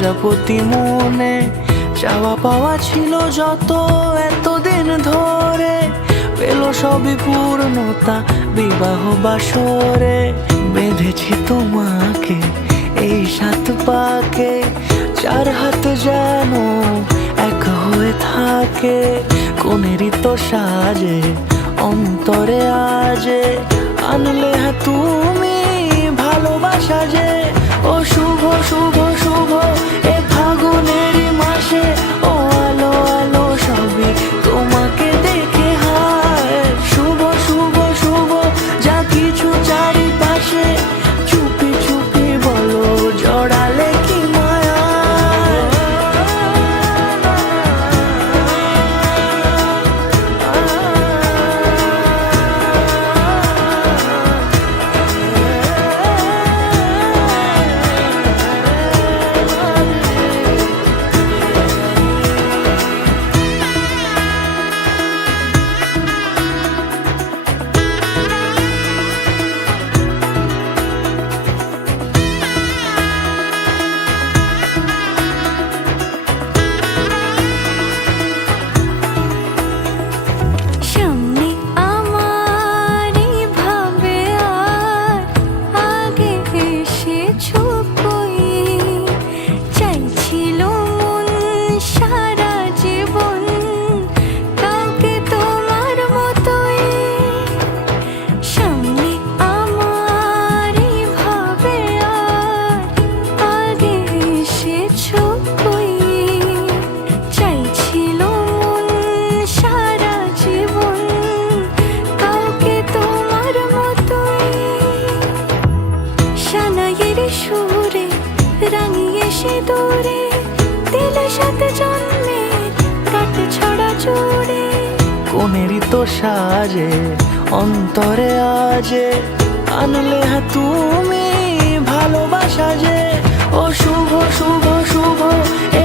প্রজাপতি মনে চাওয়া পাওয়া ছিল যত এতদিন ধরে, পেল সবই পূর্ণতা বিবাহ বাসরে। বেঁধেছি তোমাকে এই 7 পাকে, 4 হাত যেন এক হয়ে থাকে। কোনেরই তো সাজে অন্তরে আজে, আনলে হ্যাঁ তুমি ভালোবাসা যে। ও শুভ শুভ শুভ এ ফাগুনেরই মাসে, ও আলো আলো সবই তোমাকে দেখে হায়। শুভ শুভ শুভ যা কিছু চারিপাশে, চুপি চুপি বলো জড়ালে কি মায়া। সুরে রাঙিয়ে সে দূরে দিলে 7 জন্মের কাট ছড়া জুড়ে। কোনেরই তো সাজে অন্তরে আজে, আনলে হ্যাঁ তুমি ভালোবাসা যে। ও শুভ শুভ শুভ এ